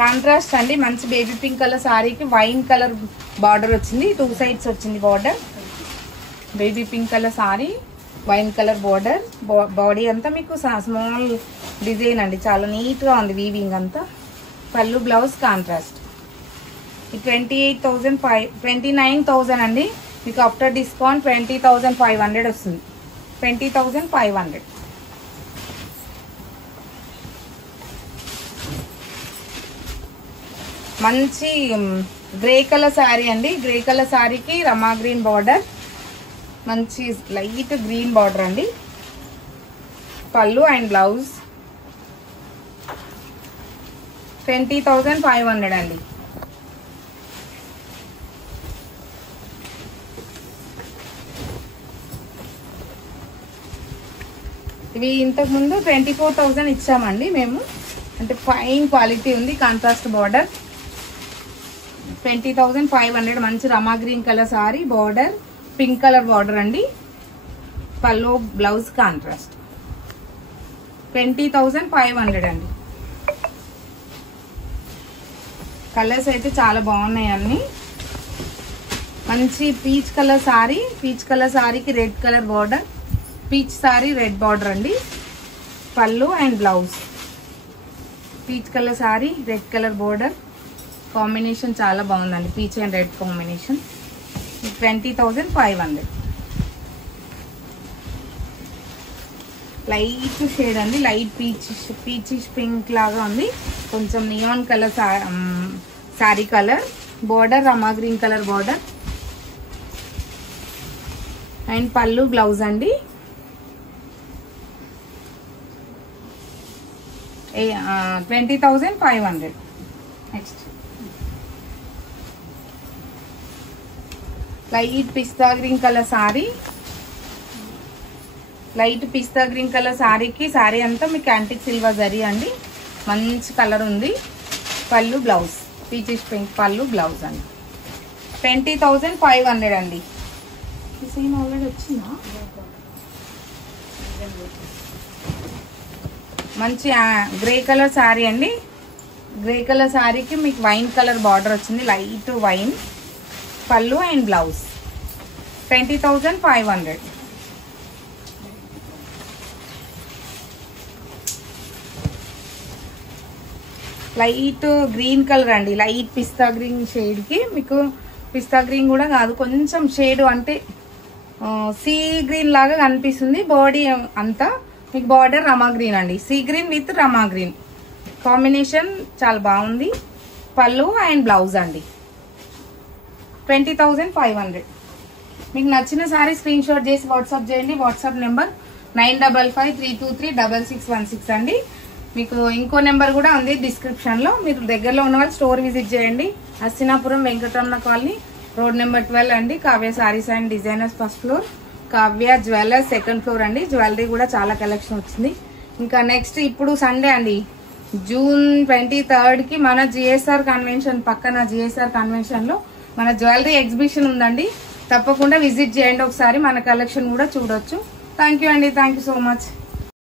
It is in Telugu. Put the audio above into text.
కాంట్రాస్ట్ అండి. మంచి బేబీ పింక్ కలర్ సారీకి వైన్ కలర్ బార్డర్ వచ్చింది. 2 సైడ్స్ వచ్చింది border. Baby pink colour sari, wine colour border. Body అంతా మీకు స్మాల్ డిజైన్ అండి. చాలా నీట్ గా ఉంది వీవింగ్ అంతా. పళ్ళు బ్లౌజ్ కాంట్రాస్ట్. 29,000 అండి. మీకు ఆఫ్టర్ డిస్కౌంట్ 20,500 వస్తుంది. 20,500. మంచి గ్రే కలర్ శారీ అండి. గ్రే కలర్ శారీకి రమా గ్రీన్ బార్డర్, మంచి లైట్ గ్రీన్ బార్డర్ అండి. పళ్ళు అండ్ బ్లౌజ్ 20,500 అండి. ఇవి ఇంతకు ముందు 24,000 ఇచ్చామండి మేము. అంటే ఫైన్ క్వాలిటీ ఉంది. Contrast border 20,500. మంచి Rama green colour sari, border pink colour border అండి. పళ్ళు బ్లౌజ్ కాంట్రాస్ట్ 20,500 అండి. కలర్స్ అయితే చాలా బాగున్నాయి అన్ని. మంచి peach colour sari, peach colour సారీకి red colour border, peach sari red border అండి. పళ్ళు and blouse. Peach colour sari, red colour border combination చాలా బాగుందండి. Peach and red combination. 20,500. Light shade అండి. లైట్ పీచ్ పింక్ లాగా ఉంది. కొంచెం neon colour sari colour. Border Rama green colour border and పళ్ళు బ్లౌజ్ అండి. 20,500. Next light pista green colour sari. Light pista green colour సారీకి సారీ అంతా మీకు యాంటిక్ సిల్వర్ జరీ అండి. మంచి కలర్ ఉంది. పళ్ళు బ్లౌజ్ పీచిష్ పింక్ పళ్ళు బ్లౌజ్ అండి. 20,500 అండి. సేమ్ ఆల్రెడీ వచ్చిందా? మంచి గ్రే కలర్ సారీ అండి. గ్రే కలర్ సారీకి మీకు వైన్ కలర్ బార్డర్ వచ్చింది. Light wine. పళ్ళు and blouse 20,500. Light green colour అండి. లైట్ పిస్తా గ్రీన్ షేడ్ కి మీకు పిస్తా గ్రీన్ కూడా కాదు, కొంచెం షేడ్ అంటే సీ గ్రీన్ లాగా కనిపిస్తుంది. బాడీ అంతా మీకు బార్డర్ రమా గ్రీన్ అండి. Sea green with Rama green combination చాలా బాగుంది. పళ్ళు అండ్ బ్లౌజ్ అండి. 20,500. మీకు నచ్చిన సారీ స్క్రీన్ షాట్ చేసి వాట్సాప్ చేయండి. వాట్సాప్ నెంబర్ 9553236616 అండి. మీకు ఇంకో నెంబర్ కూడా ఉంది డిస్క్రిప్షన్ లో. మీరు దగ్గరలో ఉన్న వాళ్ళు స్టోర్ విజిట్ చేయండి. Hastinapuram Venkataramana colony, road number 12 అండి. Kavya saris and designers first floor, Kavya jewellers second floor అండి. జ్యువెలరీ కూడా చాలా కలెక్షన్ వచ్చింది. ఇంకా నెక్స్ట్ ఇప్పుడు సండే అండి, జూన్ 23rd కి మన జిఎస్ఆర్ కన్వెన్షన్ పక్కన జిఎస్ఆర్ కన్వెన్షన్ లో మన జ్యువెలరీ ఎగ్జిబిషన్ ఉందండి. తప్పకుండా విజిట్ చేయండి ఒకసారి. మన కలెక్షన్ కూడా చూడొచ్చు. థ్యాంక్ యూ అండి. Thank you so much.